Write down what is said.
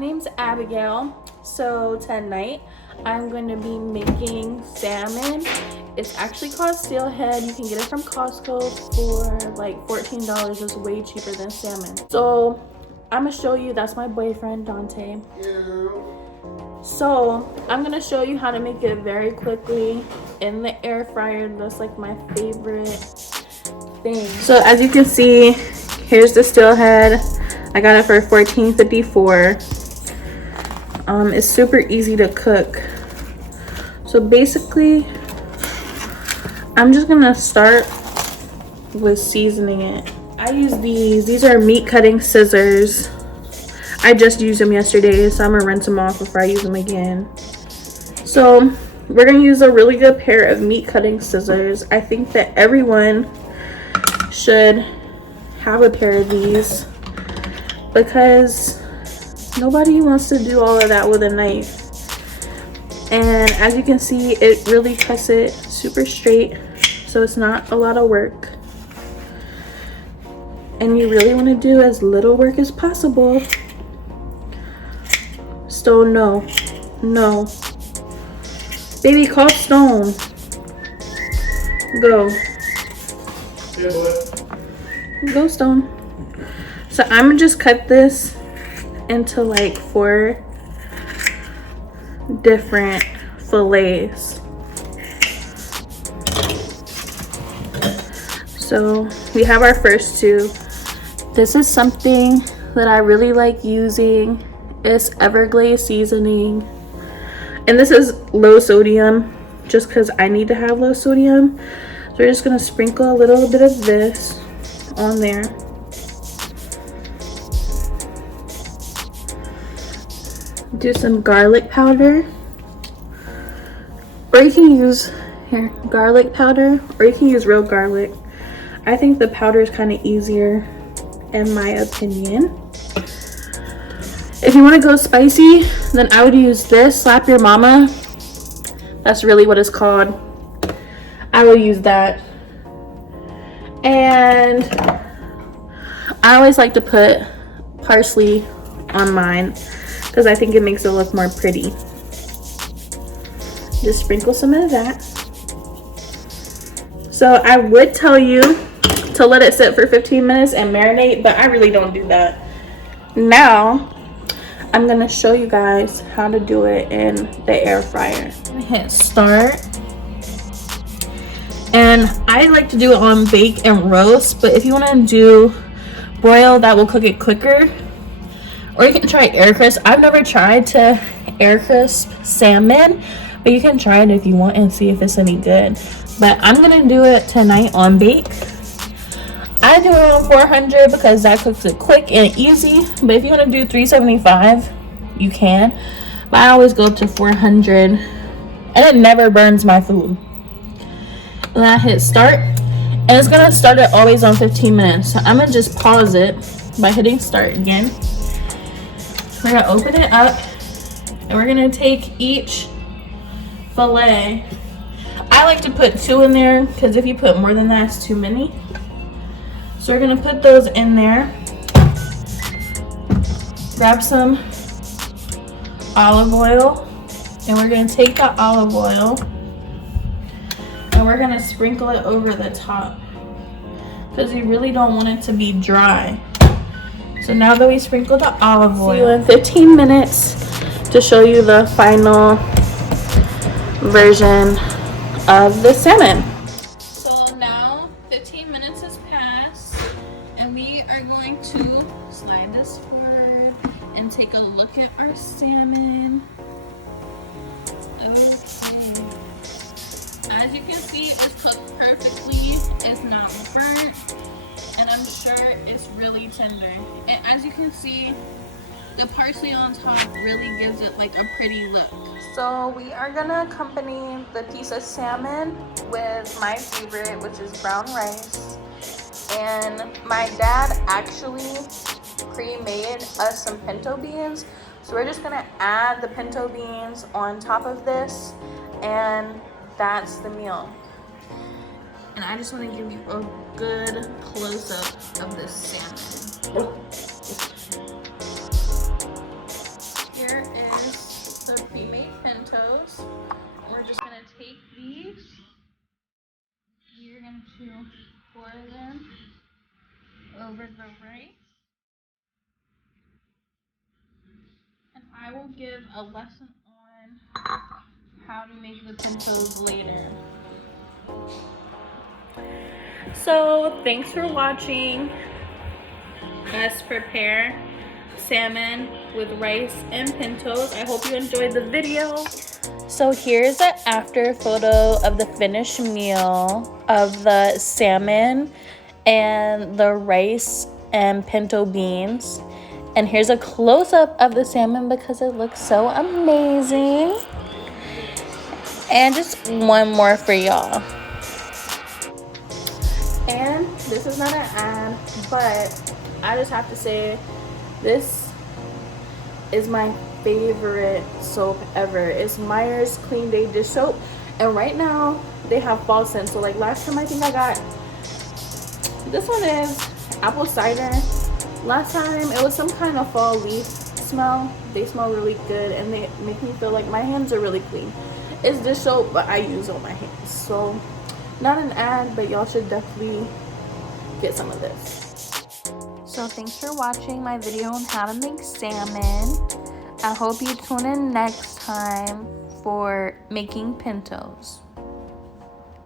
name's Abigail. So tonight I'm going to be making salmon. It's actually called steelhead. You can get it from Costco for like $14. It's way cheaper than salmon. So I'm gonna show you. That's my boyfriend Dante. So I'm gonna show you how to make it very quickly in the air fryer. That's like my favorite thing. So as you can see, here's the steelhead. I got it for $14.54. It's super easy to cook. So basically, I'm just gonna start with seasoning it. I use these. These are meat cutting scissors. I just used them yesterday, so I'm gonna rinse them off before I use them again. So we're gonna use a really good pair of meat cutting scissors. I think that everyone should have a pair of these because nobody wants to do all of that with a knife. And as you can see, it really cuts it super straight, so it's not a lot of work. And you really want to do as little work as possible. Stone, no. No. Baby, call Stone. Go. Yeah, boy. Go, Stone. So I'm gonna just cut this into like 4 different fillets. So we have our first 2. This is something that I really like using. It's Everglades Seasoning. And this is low sodium just because I need to have low sodium. So we're just gonna sprinkle a little bit of this on there. Do some garlic powder, or you can use garlic powder, or you can use real garlic. I think the powder is kind of easier in my opinion. If you want to go spicy, then I would use this, Slap Your Mama. That's really what it's called. I will use that. And I always like to put parsley on mine because I think it makes it look more pretty. Just sprinkle some of that. So I would tell you to let it sit for 15 minutes and marinate, but I really don't do that. Now I'm gonna show you guys how to do it in the air fryer. Hit start. And I like to do it on bake and roast, but if you want to do broil, that will cook it quicker. Or you can try air crisp. I've never tried to air crisp salmon, but you can try it if you want and see if it's any good. But I'm gonna do it tonight on bake. I do it on 400 because that cooks it quick and easy. But if you want to do 375, you can. But I always go up to 400, and it never burns my food. And then I hit start, and it's gonna start it always on 15 minutes. So I'm gonna just pause it by hitting start again. We're gonna open it up, and we're gonna take each fillet. I like to put 2 in there because if you put more than that, it's too many. So we're gonna put those in there. Grab some olive oil, and we're gonna take the olive oil and we're gonna sprinkle it over the top because you really don't want it to be dry. So now that we sprinkled the olive oil, see you in 15 minutes to show you the final version of the salmon. So now 15 minutes has passed, and we are going to slide this forward and take a look at our salmon. Okay. As you can see, it's cooked perfectly. It's not burnt, and I'm sure it's really tender. And as you can see, the parsley on top really gives it like a pretty look. So we are gonna accompany the piece of salmon with my favorite, which is brown rice. And my dad actually pre-made us some pinto beans. So we're just gonna add the pinto beans on top of this, and that's the meal. And I just want to give you a good close-up of this salmon. pour them over the rice. And I will give a lesson on how to make the pintos later. So thanks for watching us prepare salmon with rice and pintos. I hope you enjoyed the video. So here's an after photo of the finished meal of the salmon and the rice and pinto beans. And here's a close-up of the salmon because it looks so amazing. And just one more for y'all. And this is not an ad, but I just have to say this is my favorite soap ever. It's Meyers Clean Day Dish Soap, and right now they have fall scent. So like last time I think I got this one is apple cider. Last time it was some kind of fall leaf smell. They smell really good and they make me feel like my hands are really clean. It's dish soap, but I use on my hands. So not an ad, but y'all should definitely get some of this. So thanks for watching my video on how to make salmon. I hope you tune in next time for making pintos.